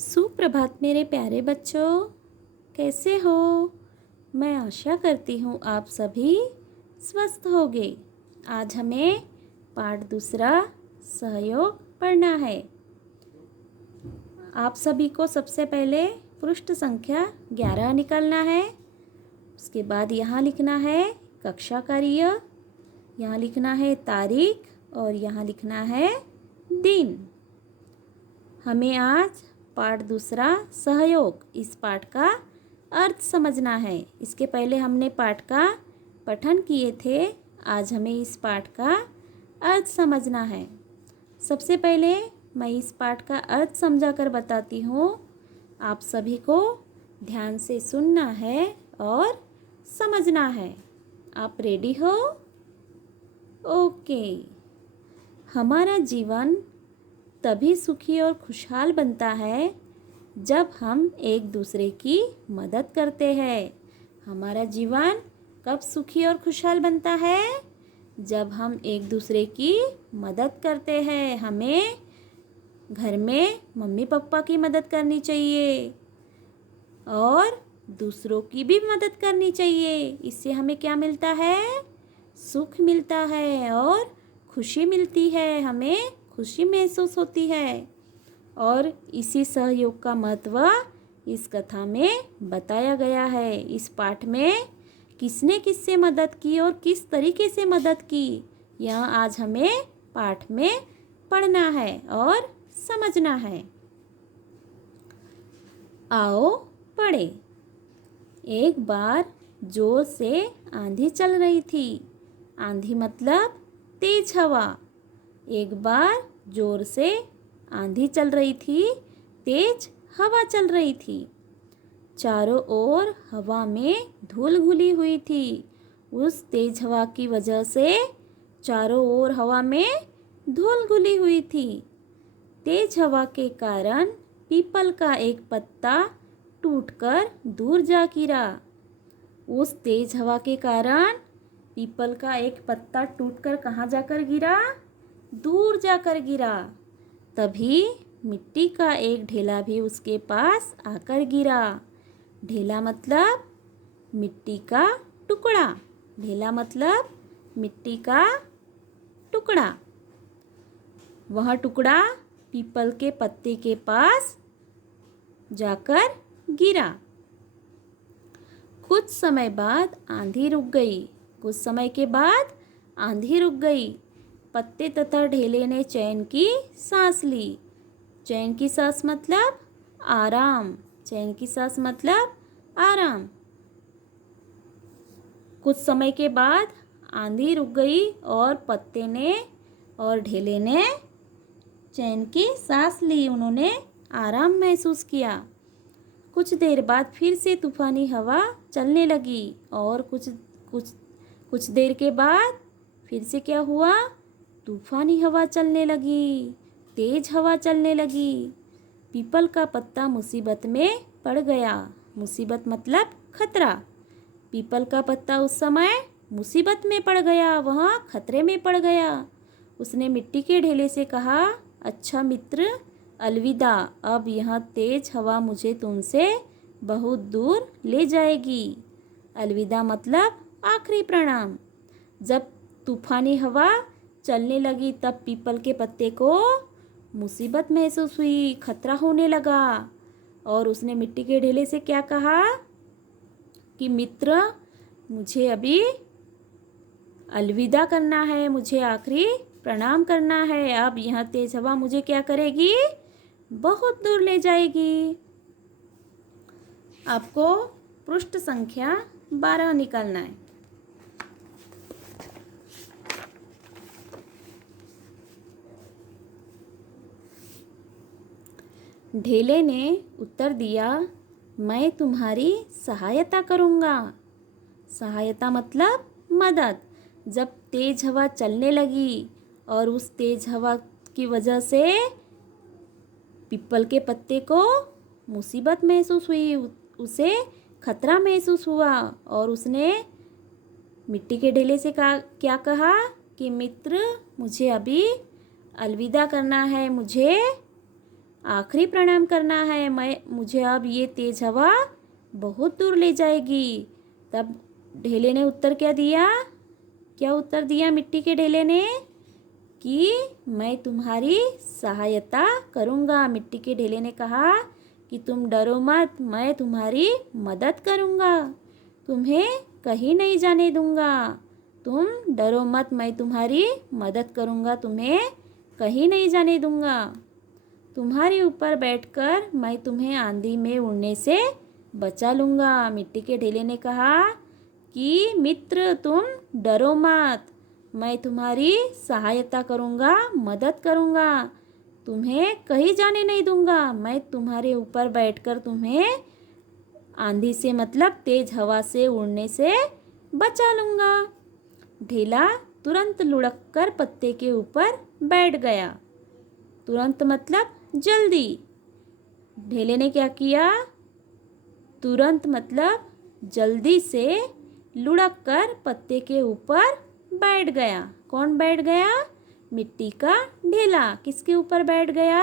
सुप्रभात मेरे प्यारे बच्चों, कैसे हो। मैं आशा करती हूँ आप सभी स्वस्थ होंगे। आज हमें पाठ दूसरा सहयोग पढ़ना है। आप सभी को सबसे पहले पृष्ठ संख्या 11 निकालना है। उसके बाद यहाँ लिखना है कक्षा कार्य, यहाँ लिखना है तारीख और यहाँ लिखना है दिन। हमें आज पाठ दूसरा सहयोग इस पाठ का अर्थ समझना है। इसके पहले हमने पाठ का पठन किए थे। आज हमें इस पाठ का अर्थ समझना है। सबसे पहले मैं इस पाठ का अर्थ समझा कर बताती हूँ। आप सभी को ध्यान से सुनना है और समझना है। आप रेडी हो? ओके। हमारा जीवन तभी सुखी और खुशहाल बनता है जब हम एक दूसरे की मदद करते हैं। हमारा जीवन कब सुखी और खुशहाल बनता है? जब हम एक दूसरे की मदद करते हैं। हमें घर में मम्मी पापा की मदद करनी चाहिए और दूसरों की भी मदद करनी चाहिए। इससे हमें क्या मिलता है? सुख मिलता है और खुशी मिलती है। हमें खुशी महसूस होती है और इसी सहयोग का महत्व इस कथा में बताया गया है। इस पाठ में किसने किससे मदद की और किस तरीके से मदद की, यह आज हमें पाठ में पढ़ना है और समझना है। आओ पढ़े। एक बार जोर से आंधी चल रही थी। आंधी मतलब तेज हवा। एक बार जोर से आंधी चल रही थी, तेज हवा चल रही थी। चारों ओर हवा में धूल घुली हुई थी। उस तेज हवा की वजह से चारों ओर हवा में धूल घुली हुई थी। तेज हवा के कारण पीपल का एक पत्ता टूटकर दूर जा गिरा। उस तेज हवा के कारण पीपल का एक पत्ता टूटकर कहाँ जाकर गिरा? दूर जाकर गिरा। तभी मिट्टी का एक ढेला भी उसके पास आकर गिरा। ढेला मतलब मिट्टी का टुकड़ा। ढेला मतलब मिट्टी का टुकड़ा। वह टुकड़ा पीपल के पत्ते के पास जाकर गिरा। कुछ समय बाद आंधी रुक गई। कुछ समय के बाद आंधी रुक गई। पत्ते तथा ढेले ने चैन की सांस ली। चैन की सांस मतलब आराम। चैन की सांस मतलब आराम। कुछ समय के बाद आंधी रुक गई और पत्ते ने और ढेले ने चैन की सांस ली। उन्होंने आराम महसूस किया। कुछ देर बाद फिर से तूफानी हवा चलने लगी और कुछ देर के बाद फिर से क्या हुआ? तूफानी हवा चलने लगी, तेज हवा चलने लगी। पीपल का पत्ता मुसीबत में पड़ गया। मुसीबत मतलब खतरा। पीपल का पत्ता उस समय मुसीबत में पड़ गया, वह खतरे में पड़ गया। उसने मिट्टी के ढेले से कहा, अच्छा मित्र, अलविदा। अब यह तेज हवा मुझे तुमसे बहुत दूर ले जाएगी। अलविदा मतलब आखिरी प्रणाम। जब तूफानी हवा चलने लगी तब पीपल के पत्ते को मुसीबत महसूस हुई, खतरा होने लगा और उसने मिट्टी के ढेले से क्या कहा कि मित्र, मुझे अभी अलविदा करना है, मुझे आखिरी प्रणाम करना है। अब यह तेज हवा मुझे क्या करेगी? बहुत दूर ले जाएगी। आपको पृष्ठ संख्या 12 निकालना है। ढेले ने उत्तर दिया, मैं तुम्हारी सहायता करूँगा। सहायता मतलब मदद। जब तेज हवा चलने लगी और उस तेज हवा की वजह से पीपल के पत्ते को मुसीबत महसूस हुई, उसे खतरा महसूस हुआ और उसने मिट्टी के ढेले से क्या कहा कि मित्र, मुझे अभी अलविदा करना है, मुझे आखिरी प्रणाम करना है। मुझे अब ये तेज हवा बहुत दूर ले जाएगी। तब ढेले ने उत्तर क्या दिया? क्या उत्तर दिया मिट्टी के ढेले ने? कि मैं तुम्हारी सहायता करूँगा। मिट्टी के ढेले ने कहा कि तुम डरो मत, मैं तुम्हारी मदद करूँगा, तुम्हें कहीं नहीं जाने दूँगा। तुम डरो मत, मैं तुम्हारी मदद करूँगा, तुम्हें कहीं नहीं जाने दूँगा। तुम्हारे ऊपर बैठकर मैं तुम्हें आंधी में उड़ने से बचा लूँगा। मिट्टी के ढेले ने कहा कि मित्र तुम डरो मत, मैं तुम्हारी सहायता करूँगा, मदद करूँगा, तुम्हें कहीं जाने नहीं दूँगा। मैं तुम्हारे ऊपर बैठकर तुम्हें आंधी से मतलब तेज हवा से उड़ने से बचा लूँगा। ढेला तुरंत लुढ़क कर पत्ते के ऊपर बैठ गया। तुरंत मतलब जल्दी। ढेले ने क्या किया? तुरंत मतलब जल्दी से लुढ़क कर पत्ते के ऊपर बैठ गया। कौन बैठ गया? मिट्टी का ढेला। किसके ऊपर बैठ गया?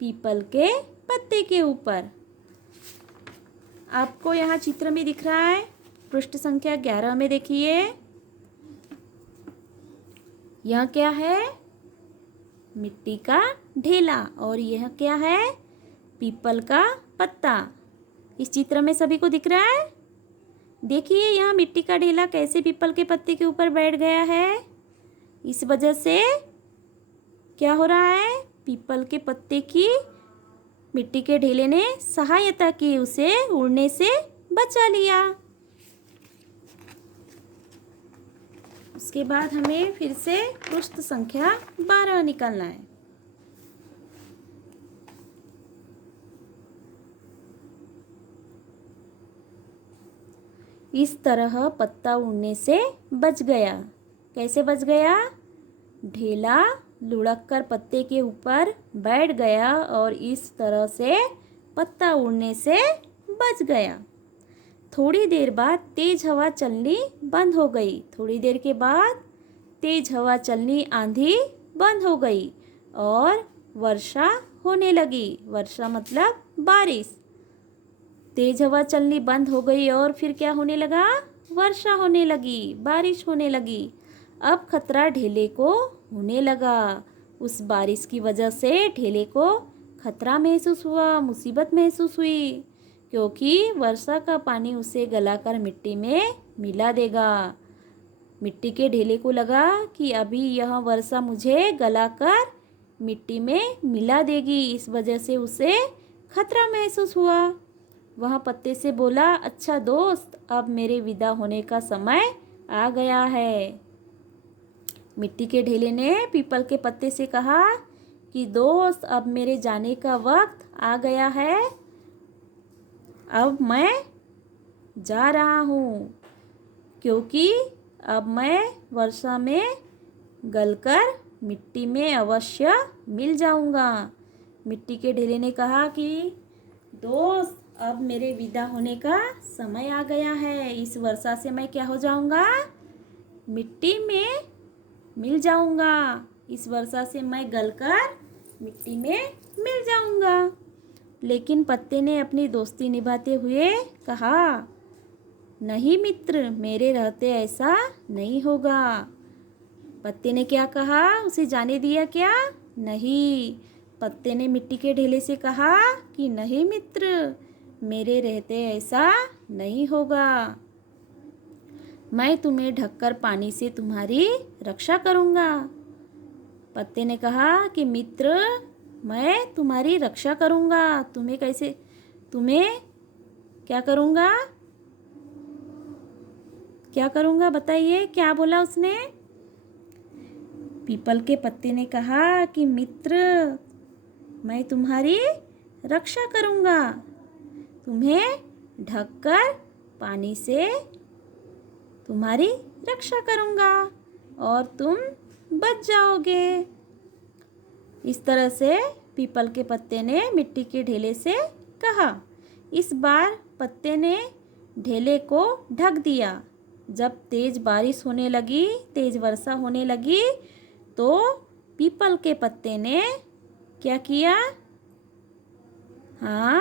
पीपल के पत्ते के ऊपर। आपको यहाँ चित्र में दिख रहा है, पृष्ठ संख्या 11 में देखिए। यह क्या है? मिट्टी का ढेला। और यह क्या है? पीपल का पत्ता। इस चित्र में सभी को दिख रहा है? देखिए यहाँ मिट्टी का ढेला कैसे पीपल के पत्ते के ऊपर बैठ गया है। इस वजह से क्या हो रहा है? पीपल के पत्ते की मिट्टी के ढेले ने सहायता की, उसे उड़ने से बचा लिया। उसके बाद हमें फिर से पृष्ठ संख्या 12 निकालना है। इस तरह पत्ता उड़ने से बच गया। कैसे बच गया? ढेला लुढ़क कर पत्ते के ऊपर बैठ गया और इस तरह से पत्ता उड़ने से बच गया। थोड़ी देर बाद तेज हवा चलनी बंद हो गई। थोड़ी देर के बाद तेज हवा चलनी, आंधी बंद हो गई और वर्षा होने लगी। वर्षा मतलब बारिश। तेज हवा चलनी बंद हो गई और फिर क्या होने लगा? वर्षा होने लगी, बारिश होने लगी। अब खतरा ढेले को होने लगा। उस बारिश की वजह से ढेले को खतरा महसूस हुआ, मुसीबत महसूस हुई, क्योंकि वर्षा का पानी उसे गलाकर मिट्टी में मिला देगा। मिट्टी के ढेले को लगा कि अभी यह वर्षा मुझे गलाकर मिट्टी में मिला देगी। इस वजह से उसे खतरा महसूस हुआ। वह पत्ते से बोला, अच्छा दोस्त, अब मेरे विदा होने का समय आ गया है। मिट्टी के ढेले ने पीपल के पत्ते से कहा कि दोस्त, अब मेरे जाने का वक्त आ गया है। अब मैं जा रहा हूँ, क्योंकि अब मैं वर्षा में गलकर मिट्टी में अवश्य मिल जाऊँगा। मिट्टी के ढेले ने कहा कि दोस्त, अब मेरे विदा होने का समय आ गया है। इस वर्षा से मैं क्या हो जाऊँगा? मिट्टी में मिल जाऊँगा। इस वर्षा से मैं गलकर मिट्टी में मिल जाऊँगा। लेकिन पत्ते ने अपनी दोस्ती निभाते हुए कहा, नहीं मित्र, मेरे रहते ऐसा नहीं होगा। पत्ते ने क्या कहा? उसे जाने दिया क्या? नहीं। पत्ते ने मिट्टी के ढेले से कहा कि नहीं मित्र, मेरे रहते ऐसा नहीं होगा। मैं तुम्हें ढककर पानी से तुम्हारी रक्षा करूँगा। पत्ते ने कहा कि मित्र, मैं तुम्हारी रक्षा करूँगा। तुम्हें क्या करूँगा? क्या करूँगा बताइए? क्या बोला उसने? पीपल के पत्ते ने कहा कि मित्र, मैं तुम्हारी रक्षा करूँगा। तुम्हें ढककर पानी से तुम्हारी रक्षा करूँगा और तुम बच जाओगे। इस तरह से पीपल के पत्ते ने मिट्टी के ढेले से कहा। इस बार पत्ते ने ढेले को ढक दिया। जब तेज बारिश होने लगी, तेज वर्षा होने लगी, तो पीपल के पत्ते ने क्या किया? हाँ,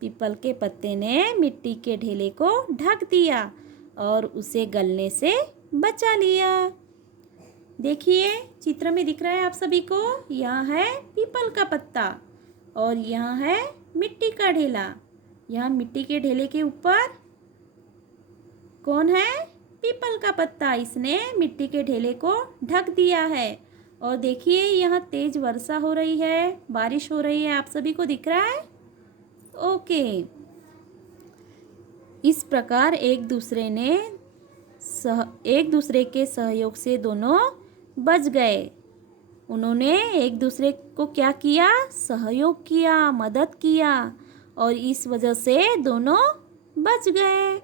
पीपल के पत्ते ने मिट्टी के ढेले को ढक दिया और उसे गलने से बचा लिया। देखिए, चित्र में दिख रहा है आप सभी को, यहाँ है पीपल का पत्ता और यहाँ है मिट्टी का ढेला। यहाँ मिट्टी के ढेले के ऊपर कौन है? पीपल का पत्ता। इसने मिट्टी के ढेले को ढक दिया है। और देखिए, यहाँ तेज वर्षा हो रही है, बारिश हो रही है, आप सभी को दिख रहा है? ओके। इस प्रकार एक दूसरे के सहयोग से दोनों बच गए। उन्होंने एक दूसरे को क्या किया? सहयोग किया, मदद किया और इस वजह से दोनों बच गए।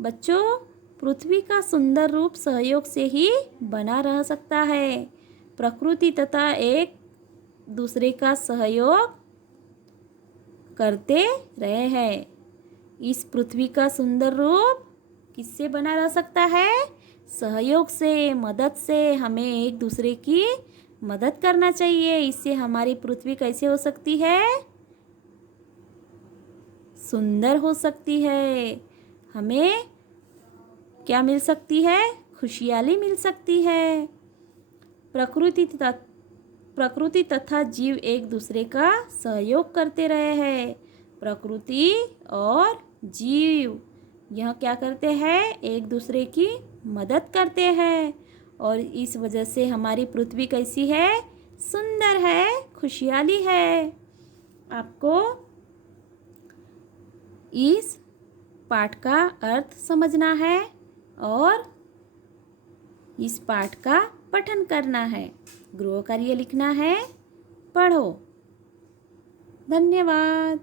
बच्चों, पृथ्वी का सुंदर रूप सहयोग से ही बना रह सकता है। प्रकृति तथा एक दूसरे का सहयोग करते रहे हैं। इस पृथ्वी का सुंदर रूप किससे बना रह सकता है? सहयोग से, मदद से। हमें एक दूसरे की मदद करना चाहिए। इससे हमारी पृथ्वी कैसे हो सकती है? सुंदर हो सकती है। हमें क्या मिल सकती है? खुशहाली मिल सकती है। प्रकृति तथा जीव एक दूसरे का सहयोग करते रहे हैं। प्रकृति और जीव यह क्या करते हैं? एक दूसरे की मदद करते हैं और इस वजह से हमारी पृथ्वी कैसी है? सुंदर है, खुशहाली है। आपको इस पाठ का अर्थ समझना है और इस पाठ का पठन करना है। गृह कार्य लिखना है, पढ़ो। धन्यवाद।